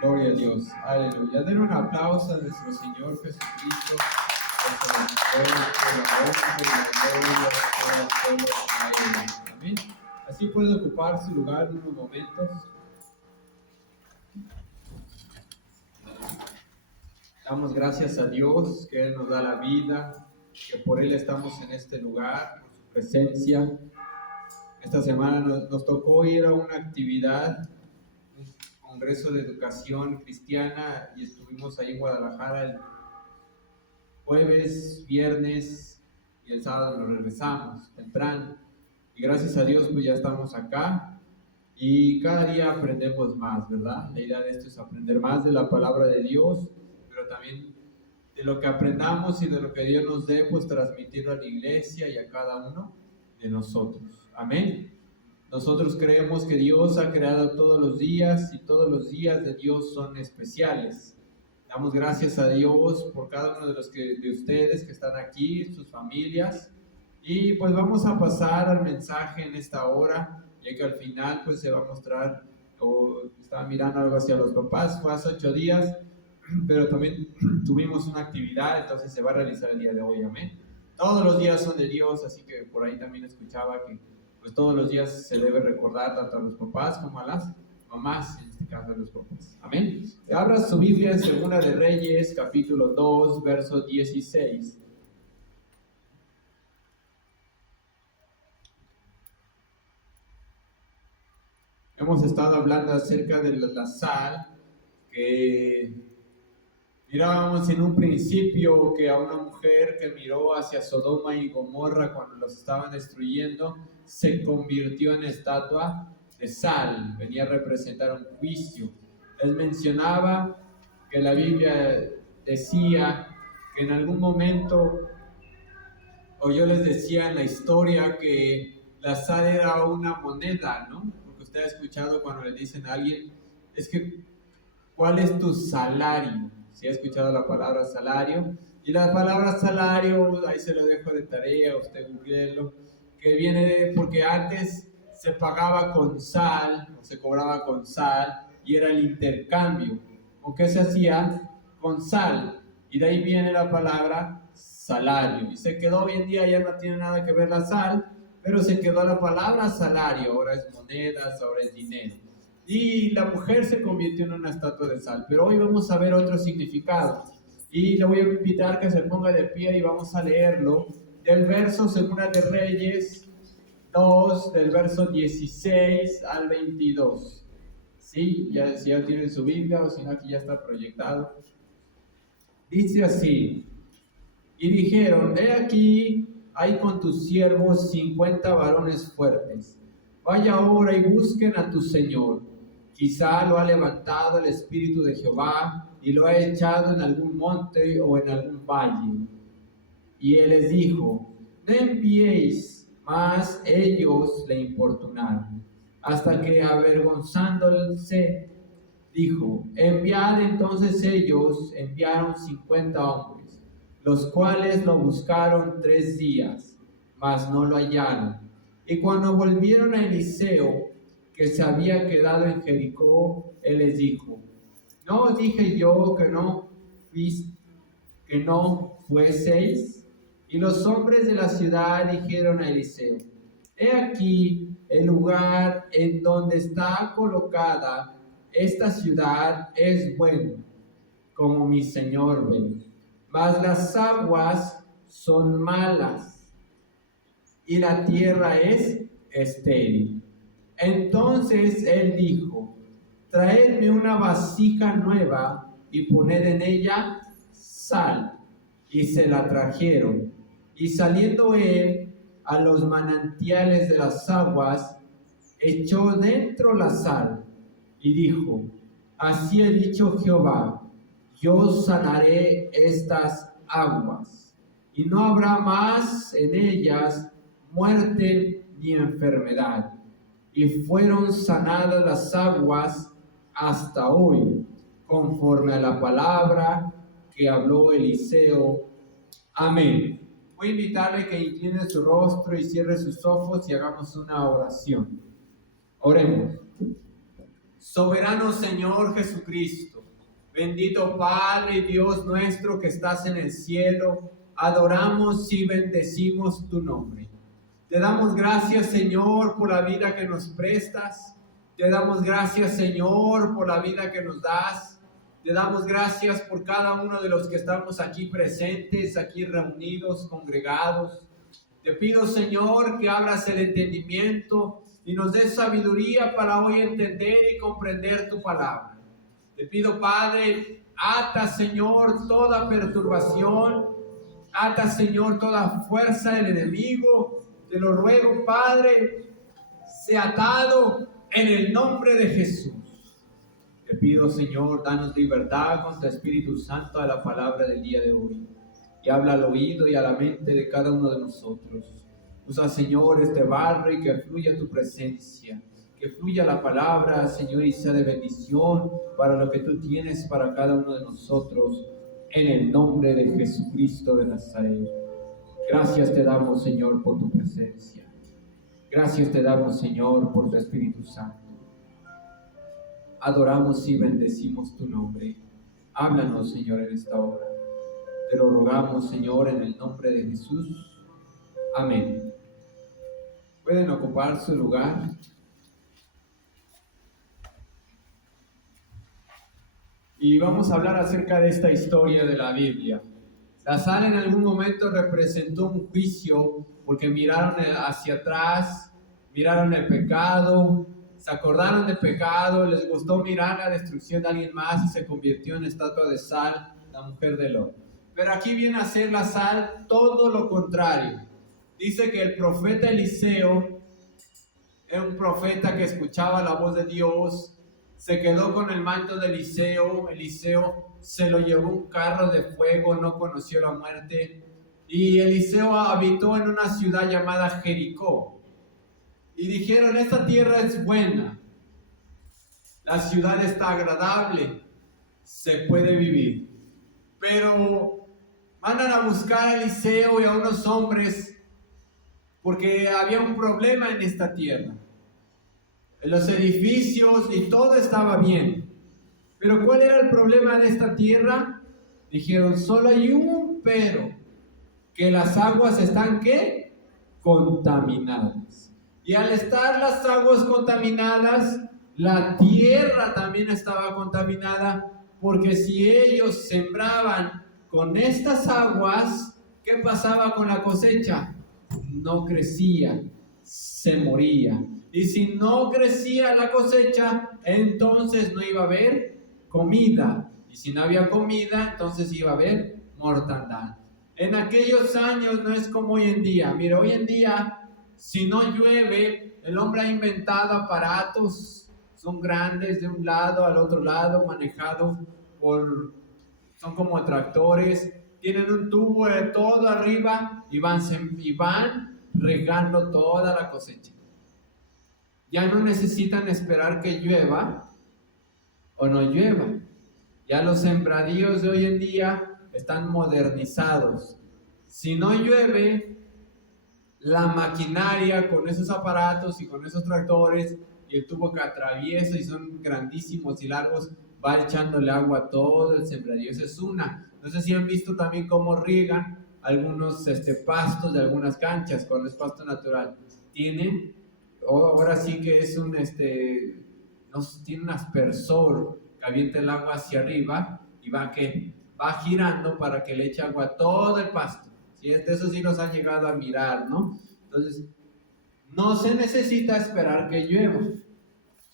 Gloria a Dios, aleluya. Den un aplauso a nuestro Señor Jesucristo, por su gloria a Él. Amén. Así puede ocupar su lugar unos momentos. Damos gracias a Dios que Él nos da la vida, que por Él estamos en este lugar, por su presencia. Esta semana nos tocó ir a una actividad, un congreso de educación cristiana, y estuvimos ahí en Guadalajara el jueves, viernes y el sábado nos regresamos temprano. Y gracias a Dios pues ya estamos acá y cada día aprendemos más, ¿verdad? La idea de esto es aprender más de la palabra de Dios, pero también de lo que aprendamos y de lo que Dios nos dé, pues transmitirlo a la iglesia y a cada uno de nosotros. Amén. Nosotros creemos que Dios ha creado todos los días y todos los días de Dios son especiales. Damos gracias a Dios por cada uno de ustedes que están aquí, sus familias. Y pues vamos a pasar al mensaje en esta hora, ya que al final pues se va a mostrar, o estaba mirando algo hacia los papás, fue hace 8 días, pero también tuvimos una actividad, entonces se va a realizar el día de hoy, amén. Todos los días son de Dios, así que por ahí también escuchaba que pues todos los días se debe recordar tanto a los papás como a las mamás, en este caso a los papás, amén. Abra su Biblia en Segunda de Reyes, capítulo 2, verso 16. Hemos estado hablando acerca de la sal, que mirábamos en un principio que a una mujer que miró hacia Sodoma y Gomorra cuando los estaban destruyendo, se convirtió en estatua de sal, venía a representar un juicio. Les mencionaba que la Biblia decía que en algún momento, o yo les decía en la historia, que la sal era una moneda, ¿no? Porque usted ha escuchado cuando le dicen a alguien, es que, ¿cuál es tu salario? Si ha escuchado la palabra salario. Y la palabra salario, ahí se lo dejo de tarea, usted googleelo, que viene de, porque antes se pagaba con sal, o se cobraba con sal, y era el intercambio. ¿Con qué se hacía? Con sal. Y de ahí viene la palabra salario. Y se quedó, hoy en día ya no tiene nada que ver la sal, pero se quedó la palabra salario, ahora es monedas, ahora es dinero. Y la mujer se convirtió en una estatua de sal. Pero hoy vamos a ver otro significado. Y le voy a invitar a que se ponga de pie y vamos a leerlo del verso Segunda de Reyes 2, del verso 16 al 22. ¿Sí? Si ya tienen su Biblia o si no, aquí ya está proyectado. Dice así: y dijeron, he aquí, hay con tus siervos 50 varones fuertes. Vaya ahora y busquen a tu Señor. Quizá lo ha levantado el Espíritu de Jehová y lo ha echado en algún monte o en algún valle. Y él les dijo, no enviéis, mas ellos le importunaron, hasta que avergonzándose, dijo, enviad. Entonces ellos enviaron 50 hombres, los cuales lo buscaron 3 días, mas no lo hallaron. Y cuando volvieron a Eliseo, que se había quedado en Jericó, él les dijo, ¿no os dije yo que no fueseis? Y los hombres de la ciudad dijeron a Eliseo, he aquí el lugar en donde está colocada esta ciudad es bueno, como mi señor ve, mas las aguas son malas y la tierra es estéril. Entonces él dijo, traedme una vasija nueva y poned en ella sal. Y se la trajeron. Y saliendo él a los manantiales de las aguas, echó dentro la sal y dijo, así ha dicho Jehová, yo sanaré estas aguas, y no habrá más en ellas muerte ni enfermedad. Y fueron sanadas las aguas hasta hoy, conforme a la palabra que habló Eliseo. Amén. Voy a invitarle que incline su rostro y cierre sus ojos y hagamos una oración. Oremos. Soberano Señor Jesucristo, bendito Padre y Dios nuestro que estás en el cielo, adoramos y bendecimos tu nombre. Te damos gracias, Señor, por la vida que nos prestas. Te damos gracias, Señor, por la vida que nos das. Te damos gracias por cada uno de los que estamos aquí presentes, aquí reunidos, congregados. Te pido, Señor, que abras el entendimiento y nos des sabiduría para hoy entender y comprender tu palabra. Te pido, Padre, ata, Señor, toda perturbación, ata, Señor, toda fuerza del enemigo. Te lo ruego, Padre, sea atado en el nombre de Jesús. Te pido, Señor, danos libertad con tu Espíritu Santo a la palabra del día de hoy. Y habla al oído y a la mente de cada uno de nosotros. Usa, Señor, este barro y que fluya tu presencia. Que fluya la palabra, Señor, y sea de bendición para lo que tú tienes para cada uno de nosotros. En el nombre de Jesucristo de Nazaret. Gracias te damos, Señor, por tu presencia. Gracias te damos, Señor, por tu Espíritu Santo. Adoramos y bendecimos tu nombre. Háblanos, Señor, en esta hora. Te lo rogamos, Señor, en el nombre de Jesús. Amén. Pueden ocupar su lugar. Y vamos a hablar acerca de esta historia de la Biblia. La sal en algún momento representó un juicio porque miraron hacia atrás, miraron el pecado, se acordaron del pecado, les gustó mirar la destrucción de alguien más y se convirtió en estatua de sal, la mujer de Lot. Pero aquí viene a ser la sal todo lo contrario. Dice que el profeta Eliseo era un profeta que escuchaba la voz de Dios, se quedó con el manto de Eliseo. Eliseo se lo llevó un carro de fuego, no conoció la muerte. Y Eliseo habitó en una ciudad llamada Jericó. Y dijeron, esta tierra es buena, la ciudad está agradable, se puede vivir. Pero mandan a buscar a Eliseo y a unos hombres porque había un problema en esta tierra. En los edificios y todo estaba bien. Pero ¿cuál era el problema de esta tierra? Dijeron, solo hay un pero, que las aguas están, ¿qué? Contaminadas. Y al estar las aguas contaminadas, la tierra también estaba contaminada, porque si ellos sembraban con estas aguas, ¿qué pasaba con la cosecha? No crecía, se moría. Y si no crecía la cosecha, entonces no iba a haber comida. Y si no había comida, entonces iba a haber mortandad. En aquellos años no es como hoy en día. Mira, hoy en día, si no llueve, el hombre ha inventado aparatos, son grandes de un lado al otro lado, manejados son como tractores, tienen un tubo de todo arriba y van regando toda la cosecha. Ya no necesitan esperar que llueva o no llueva. Ya los sembradíos de hoy en día están modernizados. Si no llueve, la maquinaria con esos aparatos y con esos tractores y el tubo que atraviesa y son grandísimos y largos, va echándole agua a todo el sembradío. Esa es una. No sé si han visto también cómo riegan algunos pastos de algunas canchas cuando es pasto natural. Tienen, ahora sí que es tiene un aspersor que avienta el agua hacia arriba y va girando para que le eche agua a todo el pasto. ¿Sí? De eso sí nos han llegado a mirar, ¿no? Entonces, no se necesita esperar que llueva.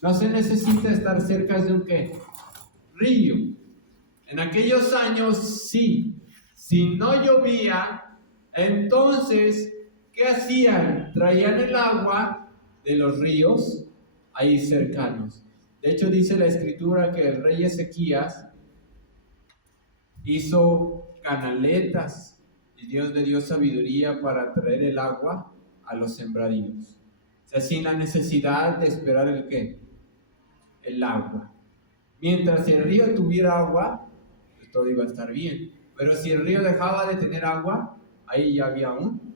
No se necesita estar cerca de un río. En aquellos años, sí. Si no llovía, entonces, ¿qué hacían? Traían el agua de los ríos ahí cercanos. De hecho, dice la escritura que el rey Ezequías hizo canaletas y Dios le dio sabiduría para traer el agua a los sembradíos. O sea, sin la necesidad de esperar el agua. Mientras el río tuviera agua, pues todo iba a estar bien. Pero si el río dejaba de tener agua, ahí ya había un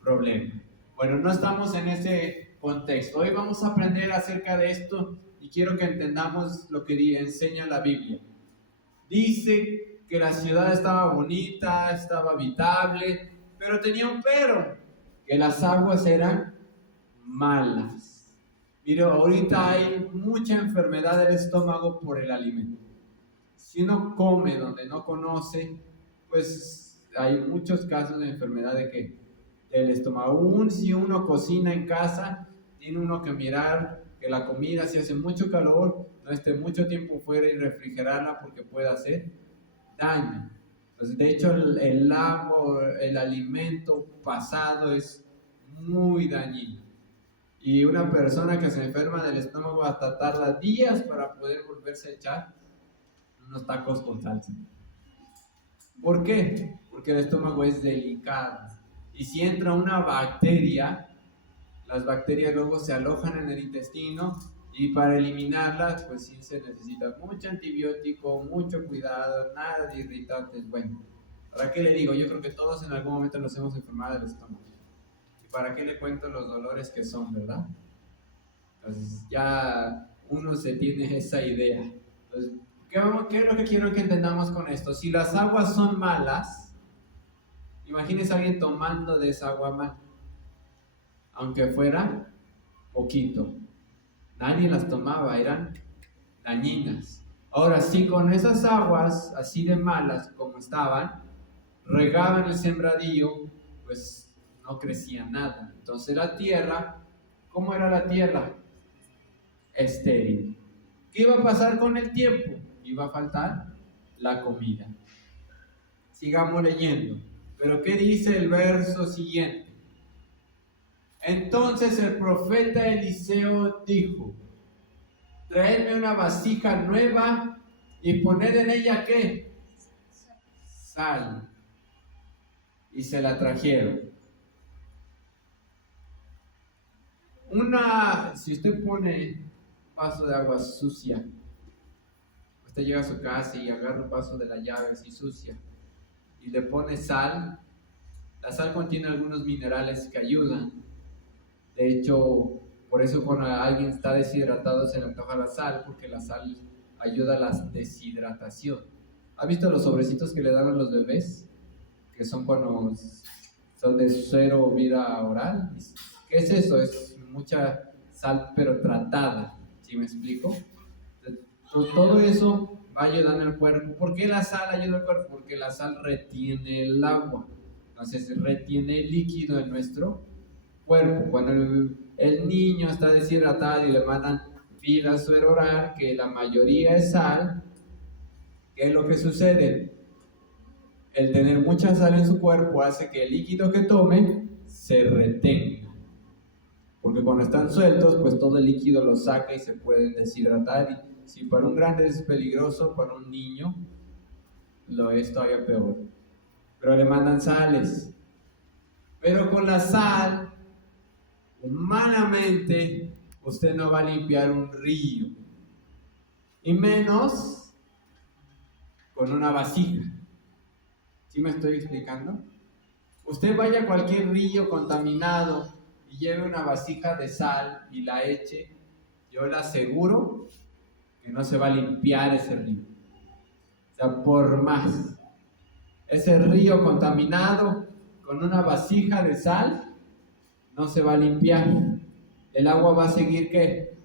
problema. Bueno, no estamos en ese contexto. Hoy vamos a aprender acerca de esto y quiero que entendamos lo que enseña la Biblia. Dice que la ciudad estaba bonita, estaba habitable, pero tenía un pero, que las aguas eran malas. Mira, ahorita hay mucha enfermedad del estómago por el alimento. Si uno come donde no conoce, pues hay muchos casos de enfermedad de que del estómago. Aún si uno cocina en casa, tiene uno que mirar que la comida, si hace mucho calor, no esté mucho tiempo fuera y refrigerarla porque puede hacer daño. Entonces, de hecho, el agua, el alimento pasado es muy dañino. Y una persona que se enferma del estómago hasta tarda días para poder volverse a echar unos tacos con salsa. ¿Por qué? Porque el estómago es delicado. Y si entra una bacteria, las bacterias luego se alojan en el intestino y para eliminarlas, pues sí se necesita mucho antibiótico, mucho cuidado, nada de irritantes. Bueno, ¿para qué le digo? Yo creo que todos en algún momento nos hemos enfermado del estómago. ¿Y para qué le cuento los dolores que son, verdad? Entonces ya uno se tiene esa idea. Entonces, ¿qué es lo que quiero que entendamos con esto? Si las aguas son malas, imagínese a alguien tomando de esa agua mal, aunque fuera poquito. Nadie las tomaba, eran dañinas. Ahora, si con esas aguas así de malas como estaban, regaban el sembradío, pues no crecía nada. Entonces la tierra, ¿cómo era la tierra? Estéril. ¿Qué iba a pasar con el tiempo? Iba a faltar la comida. Sigamos leyendo. Pero ¿qué dice el verso siguiente? Entonces el profeta Eliseo dijo: traedme una vasija nueva y poned en ella ¿qué? Sal. Y se la trajeron. Si usted pone un vaso de agua sucia, usted llega a su casa y agarra un vaso de la llave así sucia y le pone sal. La sal contiene algunos minerales que ayudan. De hecho, por eso cuando alguien está deshidratado se le antoja la sal, porque la sal ayuda a la deshidratación. ¿Ha visto los sobrecitos que le dan a los bebés? Que son cuando son de 0 vida oral. ¿Qué es eso? Es mucha sal pero tratada. ¿Sí me explico? Todo eso va ayudando al cuerpo. ¿Por qué la sal ayuda al cuerpo? Porque la sal retiene el agua. Entonces retiene el líquido en nuestro cuerpo. Cuando el niño está deshidratado y le mandan fibra suero oral, que la mayoría es sal, ¿qué es lo que sucede? El tener mucha sal en su cuerpo hace que el líquido que tome se retenga. Porque cuando están sueltos, pues todo el líquido lo saca y se pueden deshidratar. Y si para un grande es peligroso, para un niño lo es todavía peor. Pero le mandan sales. Pero con la sal, humanamente, usted no va a limpiar un río. Y menos con una vasija. ¿Sí me estoy explicando? Usted vaya a cualquier río contaminado y lleve una vasija de sal y la eche, yo le aseguro que no se va a limpiar ese río. O sea, por más. Ese río contaminado con una vasija de sal no se va a limpiar. El agua va a seguir ¿qué?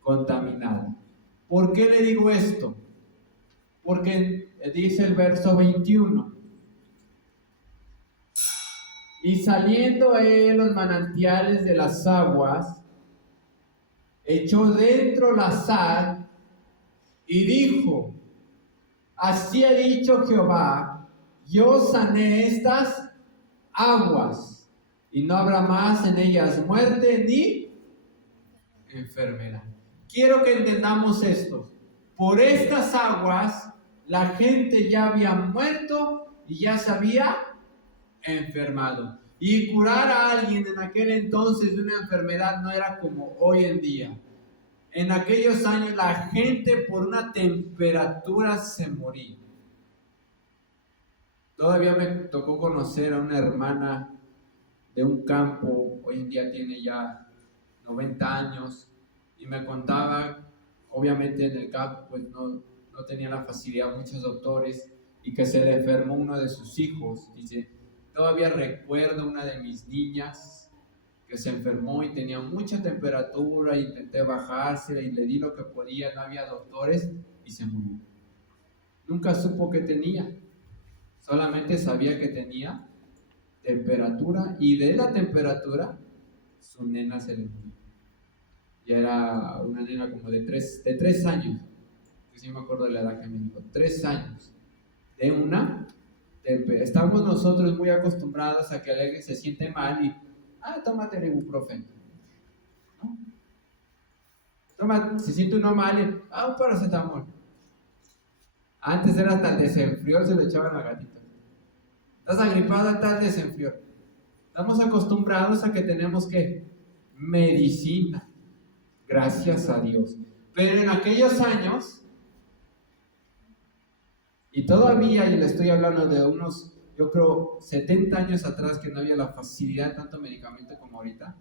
Contaminada. ¿Por qué le digo esto? Porque dice el verso 21. Y saliendo los manantiales de las aguas, echó dentro la sal y dijo: así ha dicho Jehová, yo sané estas aguas y no habrá más en ellas muerte ni enfermedad. Quiero que entendamos esto. Por estas aguas la gente ya había muerto y ya se había enfermado. Y curar a alguien en aquel entonces de una enfermedad no era como hoy en día. En aquellos años la gente por una temperatura se moría. Todavía me tocó conocer a una hermana de un campo, hoy en día tiene ya 90 años, y me contaba obviamente en el campo pues no tenía la facilidad muchos doctores, y que se le enfermó uno de sus hijos. Dice, todavía recuerdo una de mis niñas que se enfermó y tenía mucha temperatura, e intenté bajársela y le di lo que podía, no había doctores y se murió. Nunca supo qué tenía, solamente sabía que tenía temperatura, y de la temperatura su nena se le murió. Ya era una nena como de 3 años, que sí me acuerdo de la edad que me dijo, 3 años, de una temperatura. Estamos nosotros muy acostumbrados a que alguien se siente mal y, tómate el ibuprofeno, ¿no? Se siente uno mal y, un paracetamol. Antes era hasta el desenfriol, se lo echaban a la gatita. Estás agripada, hasta el desenfriol. Estamos acostumbrados a que tenemos que medicina, gracias a Dios. Pero en aquellos años, y todavía, y le estoy hablando de unos, yo creo, 70 años atrás, que no había la facilidad de tanto medicamento como ahorita,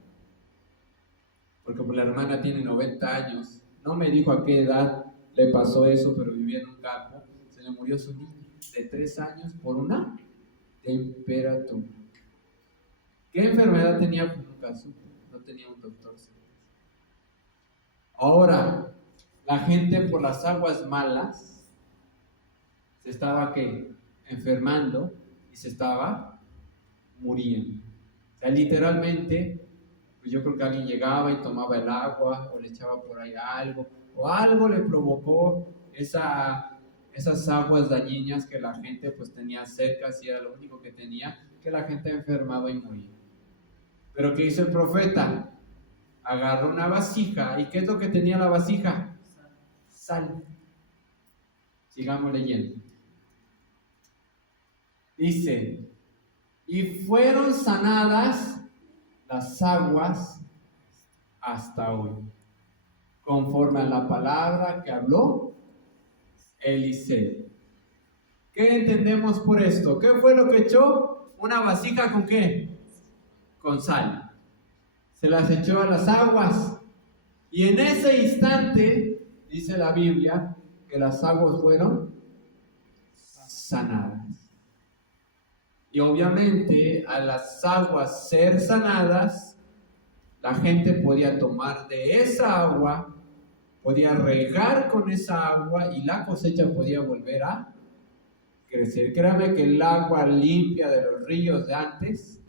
porque pues, la hermana tiene 90 años, no me dijo a qué edad le pasó eso, pero vivía en un campo, se le murió su niño de 3 años por una temperatura. ¿Qué enfermedad tenía? Pues nunca supo, no tenía un doctor. Ahora, la gente por las aguas malas se estaba enfermando y se estaba muriendo. O sea, literalmente, pues yo creo que alguien llegaba y tomaba el agua o le echaba por ahí algo, o algo le provocó esas aguas dañinas que la gente pues tenía cerca, si era lo único que tenía, que la gente enfermaba y moría. Pero ¿qué hizo el profeta? Agarró una vasija. ¿Y qué es lo que tenía la vasija? Sal. Sigamos leyendo. Dice, y fueron sanadas las aguas hasta hoy, conforme a la palabra que habló Eliseo. ¿Qué entendemos por esto? ¿Qué fue lo que echó? Una vasija ¿con qué? Con sal. Se las echó a las aguas, y en ese instante dice la Biblia que las aguas fueron sanadas. Y obviamente a las aguas ser sanadas, la gente podía tomar de esa agua, podía regar con esa agua, y la cosecha podía volver a crecer. Créame que el agua limpia de los ríos de antes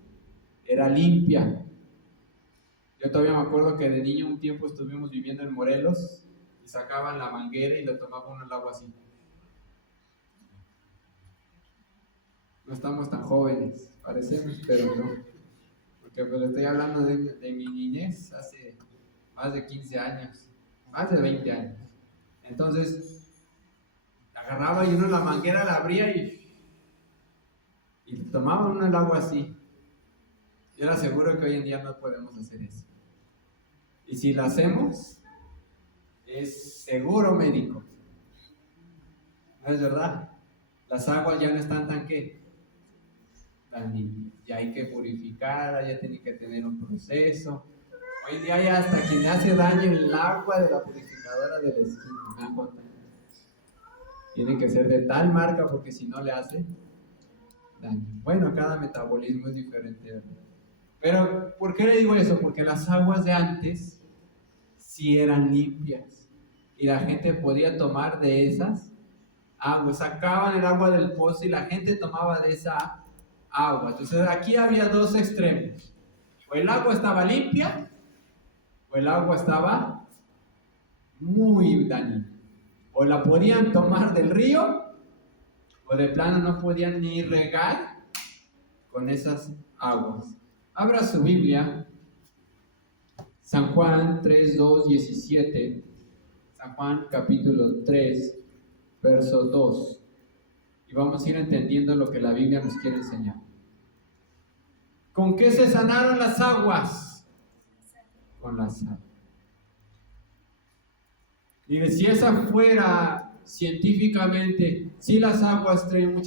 era limpia. Yo todavía me acuerdo que de niño un tiempo estuvimos viviendo en Morelos y sacaban la manguera y lo tomaban el agua así. No estamos tan jóvenes, parecemos, pero no. Porque pues, estoy hablando de mi niñez hace más de 15 años, más de 20 años. Entonces, agarraba y uno la manguera la abría y tomaba uno el agua así. Yo le aseguro que hoy en día no podemos hacer eso. Y si lo hacemos, es seguro médico. ¿No es verdad? Las aguas ya no están tan limpias. Ya hay que purificar, ya tiene que tener un proceso. Hoy en día hay hasta quien le hace daño el agua de la purificadora de la esquina. Tiene que ser de tal marca porque si no le hace daño. Bueno, cada metabolismo es diferente. Pero, ¿por qué le digo eso? Porque las aguas de antes sí eran limpias y la gente podía tomar de esas aguas. Sacaban el agua del pozo y la gente tomaba de esa agua. Entonces aquí había dos extremos: o el agua estaba limpia o el agua estaba muy dañina. O la podían tomar del río o de plano no podían ni regar con esas aguas. Abra su Biblia, San Juan 3, 2, 17. San Juan capítulo 3, verso 2. Y vamos a ir entendiendo lo que la Biblia nos quiere enseñar. ¿Con qué se sanaron las aguas? Con la sal. Y si esa fuera científicamente, si las aguas traen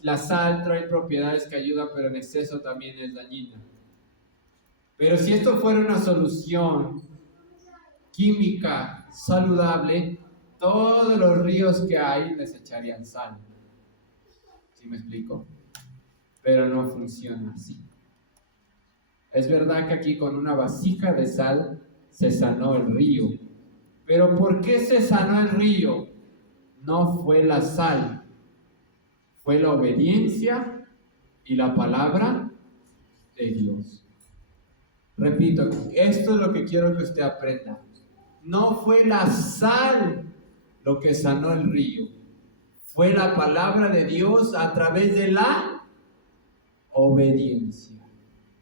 la sal trae propiedades que ayudan, pero en exceso también es dañina. Pero si esto fuera una solución química saludable, todos los ríos que hay les echarían sal. ¿Sí me explico? Pero no funciona así. Es verdad que aquí con una vasija de sal se sanó el río. Pero ¿por qué se sanó el río? No fue la sal, fue la obediencia y la palabra de Dios. Repito, esto es lo que quiero que usted aprenda. No fue la sal lo que sanó el río, fue la palabra de Dios a través de la obediencia.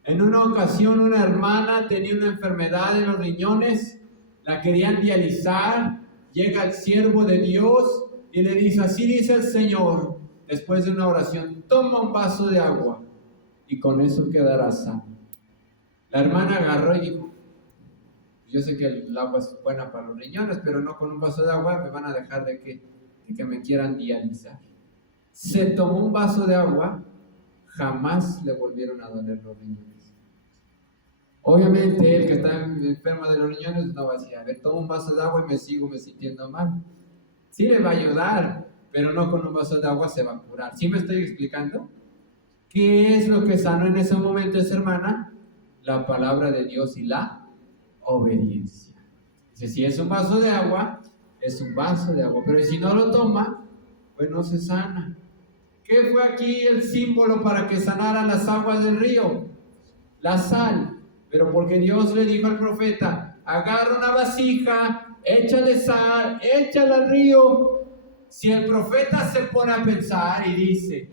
En una ocasión una hermana tenía una enfermedad en los riñones, la querían dializar, llega el siervo de Dios y le dice, así dice el Señor, después de una oración, toma un vaso de agua y con eso quedará sano. La hermana agarró y dijo, yo sé que el agua es buena para los riñones, pero no con un vaso de agua me van a dejar de que me quieran dializar. Se tomó un vaso de agua, jamás le volvieron a doler los riñones. Obviamente el que está enfermo de los riñones no va a decir, a ver, tomo un vaso de agua y me sintiendo mal. Sí le va a ayudar, pero no con un vaso de agua se va a curar. ¿Sí me estoy explicando? ¿Qué es lo que sanó en ese momento esa hermana? La palabra de Dios y la obediencia. Dice, si es un vaso de agua, es un vaso de agua, pero si no lo toma, pues no se sana. ¿Qué fue aquí el símbolo para que sanaran las aguas del río? La sal. Pero porque Dios le dijo al profeta, agarra una vasija, échale sal, échala al río. Si el profeta se pone a pensar y dice,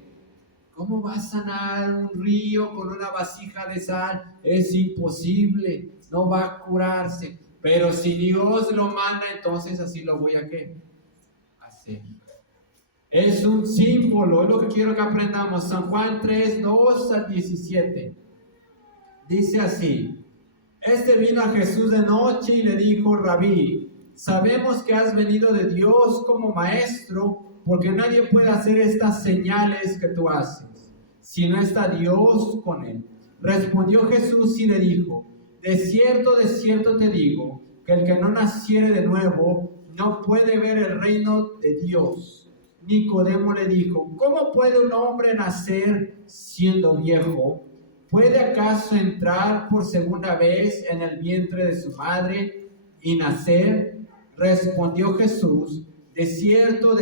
¿cómo va a sanar un río con una vasija de sal? Es imposible, no va a curarse. Pero si Dios lo manda, entonces así lo voy a hacer. Es un símbolo, es lo que quiero que aprendamos. San Juan 3, 2 al 17. Dice así, vino a Jesús de noche y le dijo, Rabí, sabemos que has venido de Dios como maestro, porque nadie puede hacer estas señales que tú haces, si no está Dios con él. Respondió Jesús y le dijo, de cierto te digo, que el que no naciere de nuevo no puede ver el reino de Dios. Nicodemo le dijo, ¿cómo puede un hombre nacer siendo viejo? ¿Puede acaso entrar por segunda vez en el vientre de su madre y nacer? Respondió Jesús, de cierto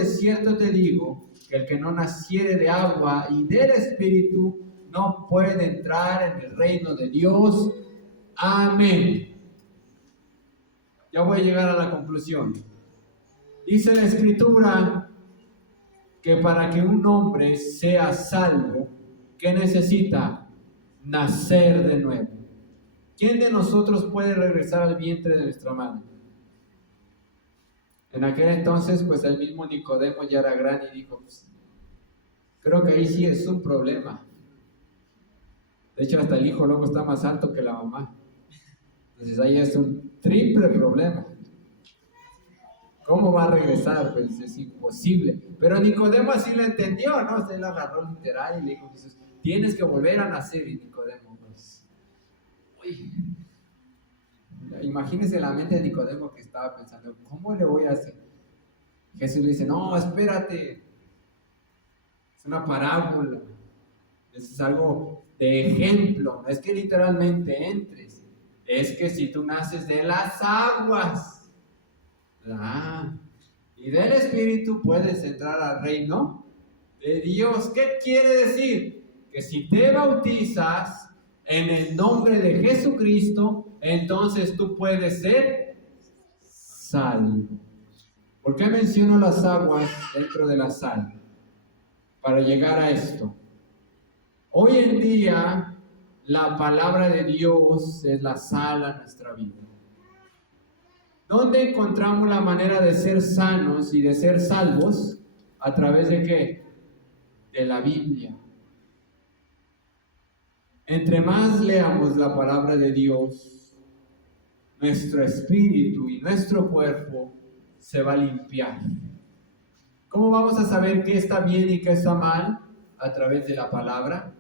te digo, que el que no naciere de agua y del Espíritu no puede entrar en el reino de Dios. Amén. Ya voy a llegar a la conclusión. Dice la Escritura que para que un hombre sea salvo, ¿qué necesita? Nacer de nuevo. ¿Quién de nosotros puede regresar al vientre de nuestra madre? En aquel entonces, pues el mismo Nicodemo ya era grande y dijo, pues, creo que ahí sí es un problema. De hecho, hasta el hijo luego está más alto que la mamá. Entonces ahí es un triple problema. ¿Cómo va a regresar? Pues es imposible. Pero Nicodemo así lo entendió, ¿no? Se lo agarró literal y le dijo, Jesús, tienes que volver a nacer. Y Nicodemo, pues, uy, imagínese la mente de Nicodemo que estaba pensando, ¿cómo le voy a hacer? Jesús le dice, no, espérate, es una parábola, es algo de ejemplo, no es que literalmente entres, es que si tú naces de las aguas, y del Espíritu puedes entrar al reino de Dios. ¿Qué quiere decir? Que si te bautizas en el nombre de Jesucristo, entonces tú puedes ser salvo. ¿Por qué menciono las aguas dentro de la sal? Para llegar a esto. Hoy en día, la palabra de Dios es la sal a nuestra vida. ¿Dónde encontramos la manera de ser sanos y de ser salvos? ¿A través de qué? De la Biblia. Entre más leamos la palabra de Dios, nuestro espíritu y nuestro cuerpo se va a limpiar. ¿Cómo vamos a saber qué está bien y qué está mal? A través de la palabra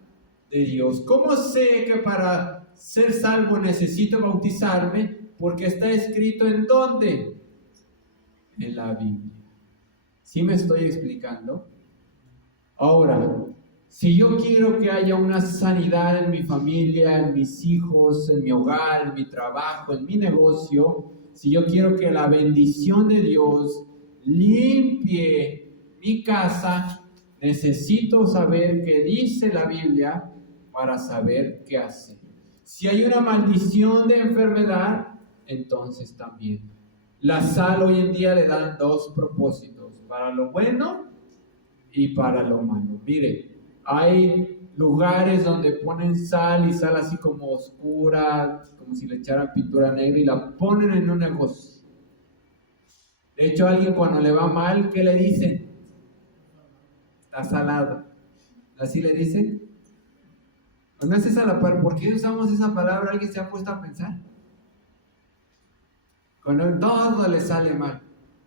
de Dios. ¿Cómo sé que para ser salvo necesito bautizarme? porque está escrito ¿en dónde? En la Biblia. ¿Sí me estoy explicando? Ahora, si yo quiero que haya una sanidad en mi familia, en mis hijos, en mi hogar, en mi trabajo, en mi negocio, si yo quiero que la bendición de Dios limpie mi casa, necesito saber qué dice la Biblia para saber qué hacer. Si hay una maldición de enfermedad, entonces también. La sal hoy en día le dan dos propósitos, para lo bueno y para lo malo. Mire, hay lugares donde ponen sal y sal así como oscura, como si le echaran pintura negra y la ponen en un negocio. De hecho, a alguien cuando le va mal, ¿qué le dicen? Está salada. ¿Así le dicen? ¿No es esa la palabra? ¿Por qué usamos esa palabra? ¿Alguien se ha puesto a pensar? Cuando todo le sale mal,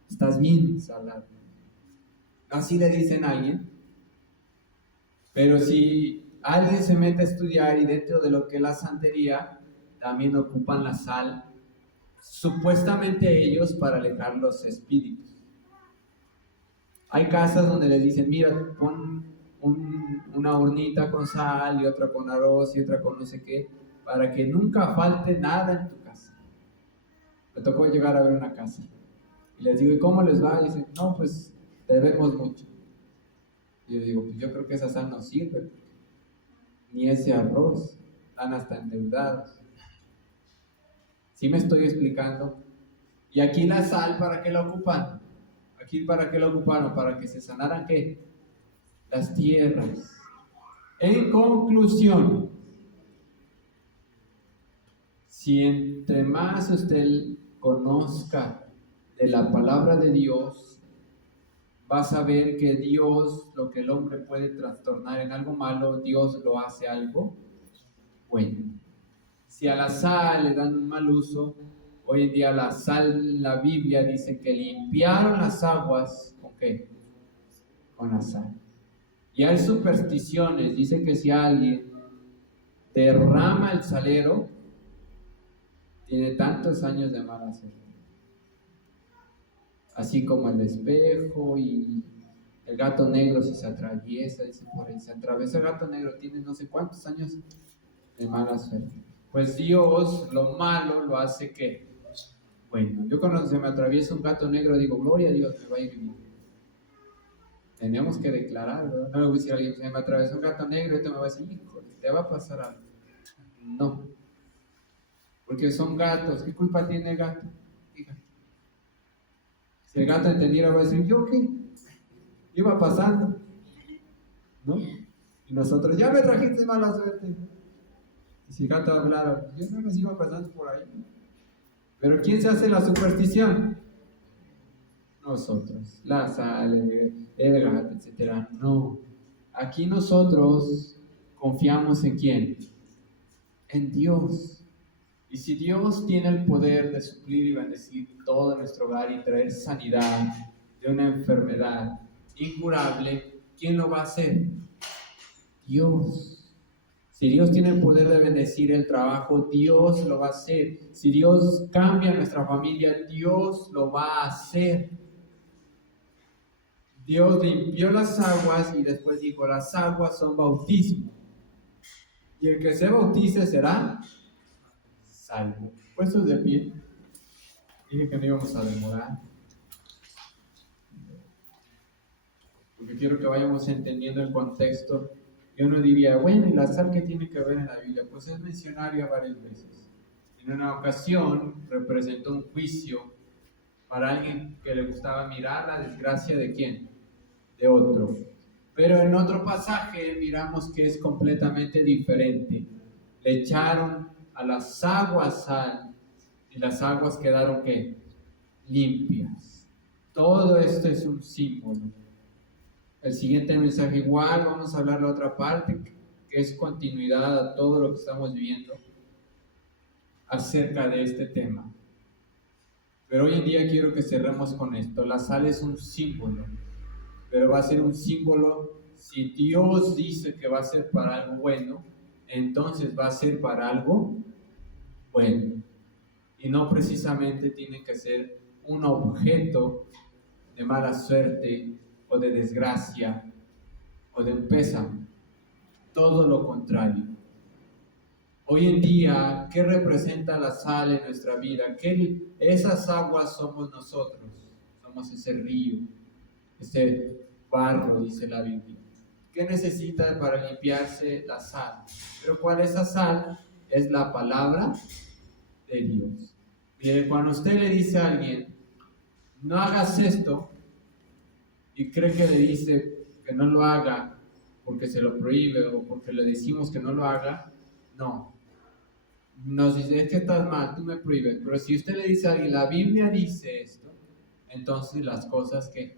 estás bien salado. Así le dicen a alguien. Pero si alguien se mete a estudiar y dentro de lo que es la santería, también ocupan la sal, supuestamente ellos para alejar los espíritus. Hay casas donde les dicen, mira, pon una hornita con sal y otra con arroz y otra con no sé qué, para que nunca falte nada en tu casa. Me tocó llegar a ver una casa y les digo, ¿y cómo les va? Y dicen, no, pues debemos mucho. Y yo digo, pues yo creo que esa sal no sirve, ni ese arroz, están hasta endeudados. ¿Sí me estoy explicando? Y aquí la sal, ¿para qué la ocupan? Aquí, ¿para qué la ocuparon? Para que se sanaran, ¿qué? Las tierras. En conclusión, si entre más usted conozca de la palabra de Dios, va a saber que Dios, lo que el hombre puede trastornar en algo malo, Dios lo hace algo bueno. Si a la sal le dan un mal uso, hoy en día la sal, la Biblia dice que limpiaron las aguas, ¿con qué? Con la sal. Y hay supersticiones, dice que si alguien derrama el salero, tiene tantos años de mala suerte. Así como el espejo y el gato negro si se atraviesa, dice por ahí, se atraviesa el gato negro, tiene no sé cuántos años de mala suerte. Pues Dios lo malo lo hace que, bueno, yo cuando se me atraviesa un gato negro digo, gloria a Dios, me va a ir bien. Tenemos que declarar, ¿verdad? No le voy a decir a alguien, se me atravesó un gato negro y esto me va a decir, híjole, te va a pasar algo. No, porque son gatos, ¿qué culpa tiene el gato? Fíjate. Si el gato entendiera va a decir, ¿yo qué? Iba pasando, ¿no? Y nosotros, ya me trajiste mala suerte. Y si el gato hablara, yo no me iba pasando por ahí. Pero ¿quién se hace la superstición? Nosotros. La sal, el gato, etc. No. Aquí nosotros confiamos en ¿quién? En Dios. Y si Dios tiene el poder de suplir y bendecir todo nuestro hogar y traer sanidad de una enfermedad incurable, ¿quién lo va a hacer? Dios. Si Dios tiene el poder de bendecir el trabajo, Dios lo va a hacer. Si Dios cambia nuestra familia, Dios lo va a hacer. Dios limpió las aguas y después dijo, las aguas son bautismo. Y el que se bautice será salvo. Puestos de pie. Dije que no íbamos a demorar. Porque quiero que vayamos entendiendo el contexto. Y uno diría, bueno, ¿y la sal qué tiene que ver en la Biblia? Pues es mencionaria varias veces. En una ocasión representó un juicio para alguien que le gustaba mirar la desgracia de ¿quién? De otro. Pero en otro pasaje miramos que es completamente diferente. Le echaron a las aguas sal y las aguas quedaron ¿qué? Limpias. Todo esto es un símbolo. El siguiente mensaje igual, vamos a hablar la otra parte, que es continuidad a todo lo que estamos viendo acerca de este tema. Pero hoy en día quiero que cerremos con esto. La sal es un símbolo, pero va a ser un símbolo, si Dios dice que va a ser para algo bueno, entonces va a ser para algo bueno. y no precisamente tiene que ser un objeto de mala suerte o de desgracia o de un pésame. Todo lo contrario. Hoy en día, ¿qué representa la sal en nuestra vida? Esas aguas somos nosotros, somos ese río, ese barro, dice la Biblia. ¿Qué necesita para limpiarse la sal? Pero ¿cuál es esa sal? Es la palabra de Dios. Mire, cuando usted le dice a alguien, no hagas esto, y cree que le dice que no lo haga porque se lo prohíbe o porque le decimos que no lo haga, no. Nos dice, es que estás mal, tú me prohíbes. Pero si usted le dice a alguien, la Biblia dice esto, entonces las cosas que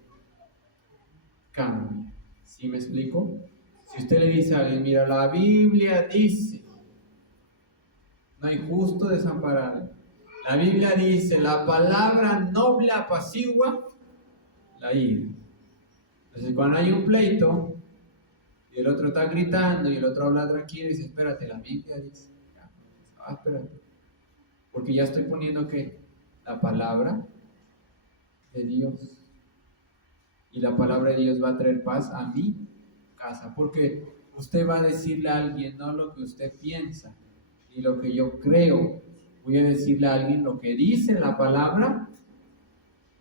cambian. ¿Sí me explico? Si usted le dice a alguien, mira, la Biblia dice, no hay justo desamparado. La Biblia dice, la palabra noble apacigua la ira. Entonces cuando hay un pleito y el otro está gritando y el otro habla tranquilo y dice, espérate, la Biblia dice, espérate, porque ya estoy poniendo que la palabra de Dios, y la palabra de Dios va a traer paz a mi casa, porque usted va a decirle a alguien no lo que usted piensa ni lo que yo creo, voy a decirle a alguien lo que dice la palabra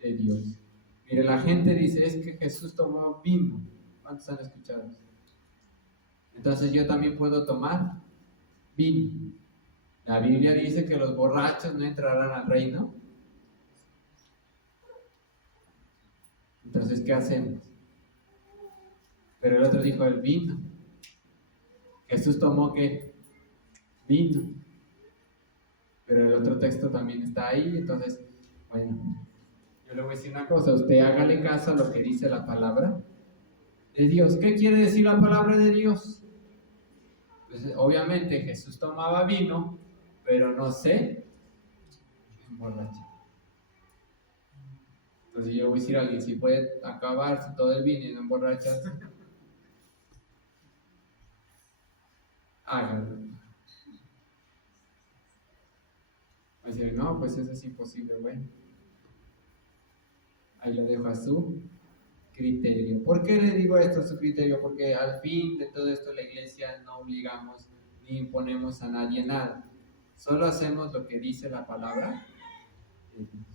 de Dios. Mire, la gente dice, es que Jesús tomó vino. ¿Cuántos han escuchado eso? Entonces yo también puedo tomar vino. La Biblia dice que los borrachos no entrarán al reino. Entonces, ¿qué hacemos? Pero el otro dijo el vino. Jesús tomó ¿qué? Vino. Pero el otro texto también está ahí. Entonces, bueno, yo le voy a decir una cosa. Usted hágale caso a lo que dice la palabra de Dios. ¿Qué quiere decir la palabra de Dios? Pues, obviamente Jesús tomaba vino, pero no se emborracha. Entonces yo voy a decir a alguien, si puede acabarse todo el vino y no emborracharse, hágalo. Va a decir, no, pues eso es imposible, bueno. Ahí lo dejo a su criterio. ¿Por qué le digo esto a su criterio? Porque al fin de todo esto la iglesia no obligamos ni imponemos a nadie nada. Solo hacemos lo que dice la palabra de Dios.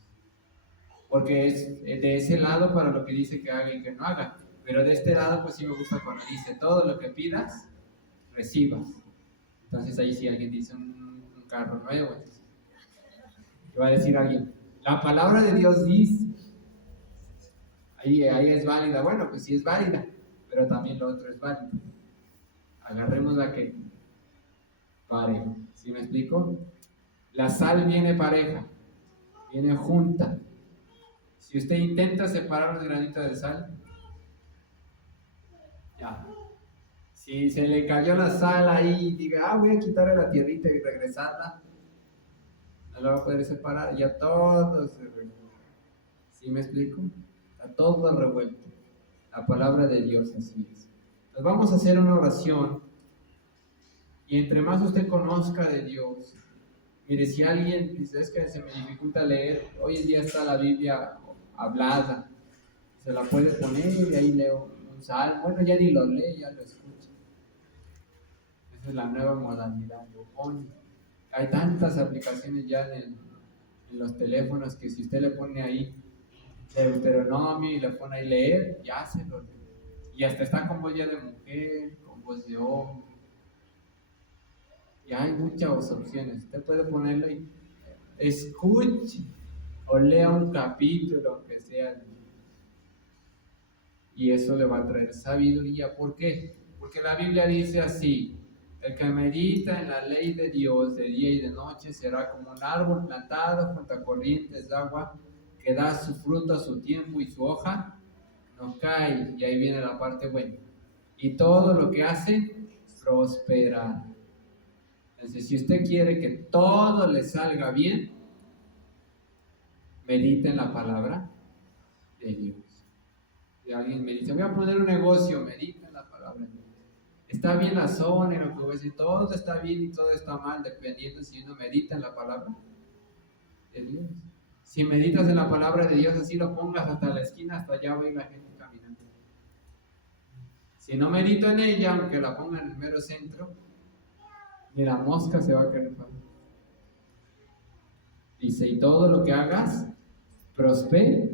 Porque es de ese lado para lo que dice que haga y que no haga. Pero de este lado, pues sí me gusta cuando dice, todo lo que pidas, recibas. Entonces ahí si alguien dice un carro nuevo, entonces, ¿qué va a decir alguien? La palabra de Dios dice, ahí es válida. Bueno, pues sí es válida, pero también lo otro es válido. Agarremos la que pareja. ¿Sí me explico? La sal viene pareja, viene junta. Si usted intenta separar los granitos de sal, ya. Si se le cayó la sal ahí y diga, voy a quitarle la tierrita y regresarla, no la va a poder separar, ya todo se revuelve. ¿Sí me explico? Está todo revuelto. La palabra de Dios así es. Entonces vamos a hacer una oración y entre más usted conozca de Dios, mire, si alguien dice, es que se me dificulta leer, hoy en día está la Biblia hablada, se la puede poner y ahí leo un salmo, bueno, ya ni lo lee, ya lo escucha. Esa es la nueva modalidad, lo pone. Hay tantas aplicaciones ya en los teléfonos que si usted le pone ahí Deuteronomio y le pone ahí leer, ya se lo lee. Y hasta está con voz ya de mujer, con voz de hombre. Ya hay muchas opciones. Usted puede ponerlo y escuche o lea un capítulo, aunque sea. Y eso le va a traer sabiduría. ¿Por qué? Porque la Biblia dice así: el que medita en la ley de Dios de día y de noche será como un árbol plantado junto a corrientes de agua que da su fruto a su tiempo y su hoja no cae. Y ahí viene la parte buena. Y todo lo que hace prospera. Entonces, si usted quiere que todo le salga bien, medite en la palabra de Dios. Si alguien me dice, voy a poner un negocio, medita en la palabra de Dios. Está bien la zona, en lo que voy a decir, todo está bien y todo está mal, dependiendo si uno medita en la palabra de Dios. Si meditas en la palabra de Dios, así lo pongas hasta la esquina, hasta allá va a ir la gente caminando. Si no medito en ella, aunque la ponga en el mero centro, ni la mosca se va a querer pasar. Dice, y todo lo que hagas, prospera.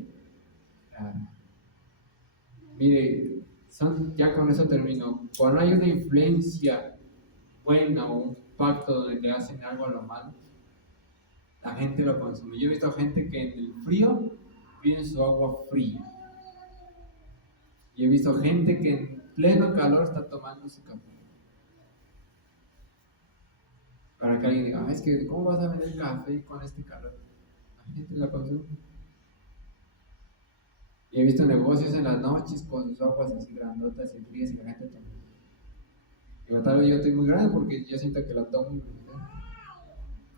Mire, ya con eso termino. Cuando hay una influencia buena o un pacto donde le hacen algo a lo malo, la gente lo consume. Yo he visto gente que en el frío pide su agua fría. Y he visto gente que en pleno calor está tomando su café. Para que alguien diga, es que ¿cómo vas a vender café con este calor? La gente lo consume. Y he visto negocios en las noches con sus aguas así grandotas y frías y la gente toma. Digo, tal vez yo estoy muy grande porque yo siento que la tomo,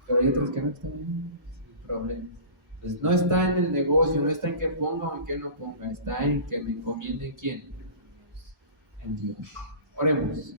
pero hay otros que no están bien, sin problema. Entonces no está en el negocio, no está en que ponga o en que no ponga, está en que me encomiende quién, en Dios. Oremos.